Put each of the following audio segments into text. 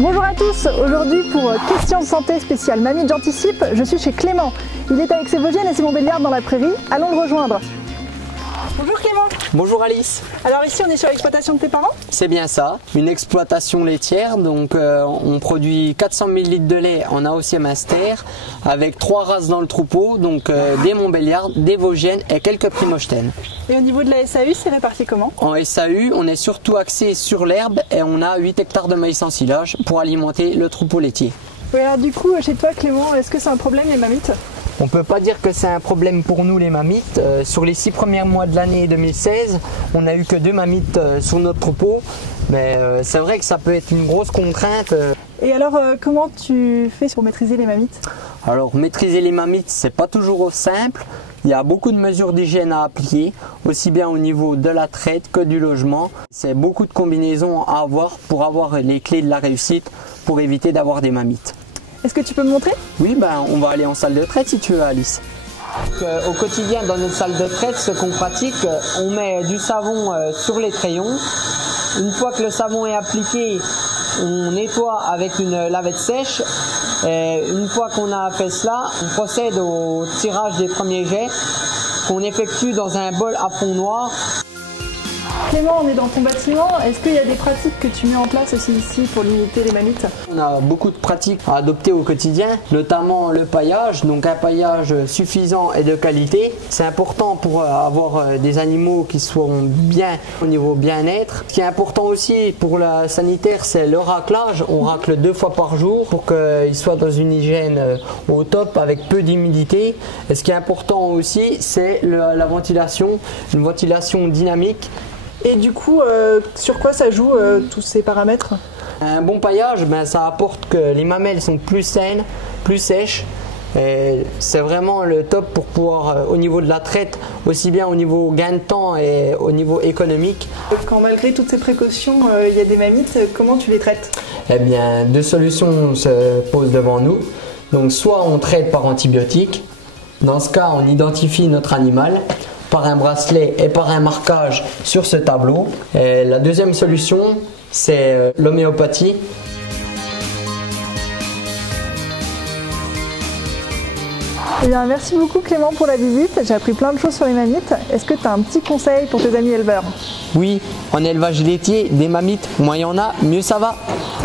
Bonjour à tous, aujourd'hui pour Questions de santé spéciale Mamite j'anticipe, je suis chez Clément. Il est avec ses Vosgiennes et ses Montbéliardes dans la prairie, allons le rejoindre. Bonjour Clément. Bonjour Alice. Alors ici on est sur l'exploitation de tes parents? C'est bien ça, une exploitation laitière, donc on produit 400 000 litres de lait en AOC Master avec 3 races dans le troupeau, donc des Montbéliardes, des Vosgiennes et quelques Primogènes. Et au niveau de la SAU, c'est réparti comment? En SAU, on est surtout axé sur l'herbe et on a 8 hectares de maïs en silage pour alimenter le troupeau laitier. Oui, alors du coup, chez toi Clément, est-ce que c'est un problème les mamites? On ne peut pas dire que c'est un problème pour nous les mamites. Sur les 6 premiers mois de l'année 2016, on n'a eu que 2 mamites sur notre troupeau. Mais c'est vrai que ça peut être une grosse contrainte. Et alors, comment tu fais pour maîtriser les mamites? Alors, maîtriser les mamites, c'est pas toujours simple. Il y a beaucoup de mesures d'hygiène à appliquer, aussi bien au niveau de la traite que du logement. C'est beaucoup de combinaisons à avoir pour avoir les clés de la réussite pour éviter d'avoir des mamites. Est-ce que tu peux me montrer? Oui, on va aller en salle de traite si tu veux, Alice. Au quotidien, dans notre salle de traite, ce qu'on pratique, on met du savon sur les trayons. Une fois que le savon est appliqué, on nettoie avec une lavette sèche. Et une fois qu'on a fait cela, on procède au tirage des premiers jets qu'on effectue dans un bol à fond noir. Clément, on est dans ton bâtiment. Est-ce qu'il y a des pratiques que tu mets en place aussi ici pour limiter les mamites? On a beaucoup de pratiques à adopter au quotidien, notamment le paillage, donc un paillage suffisant et de qualité. C'est important pour avoir des animaux qui sont bien au niveau bien-être. Ce qui est important aussi pour la sanitaire, c'est le raclage. On racle 2 fois par jour pour qu'ils soient dans une hygiène au top avec peu d'humidité. Et ce qui est important aussi, c'est la ventilation, une ventilation dynamique. Et du coup, sur quoi ça joue tous ces paramètres? Un bon paillage, ça apporte que les mamelles sont plus saines, plus sèches. C'est vraiment le top pour pouvoir, au niveau de la traite, aussi bien au niveau gain de temps et au niveau économique. Quand malgré toutes ces précautions, il y a des mamites, comment tu les traites? Eh bien, 2 solutions se posent devant nous. Donc soit on traite par antibiotiques. Dans ce cas, on identifie notre animal par un bracelet et par un marquage sur ce tableau. Et la deuxième solution, c'est l'homéopathie. Eh bien, merci beaucoup Clément pour la visite, j'ai appris plein de choses sur les mamites. Est-ce que tu as un petit conseil pour tes amis éleveurs? Oui, en élevage laitier, des mamites, moins il y en a, mieux ça va.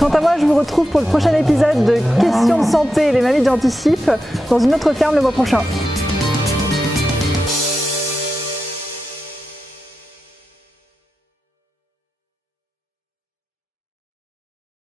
Quant à moi, je vous retrouve pour le prochain épisode de Questions de santé, les mamites j'anticipe, dans une autre ferme le mois prochain.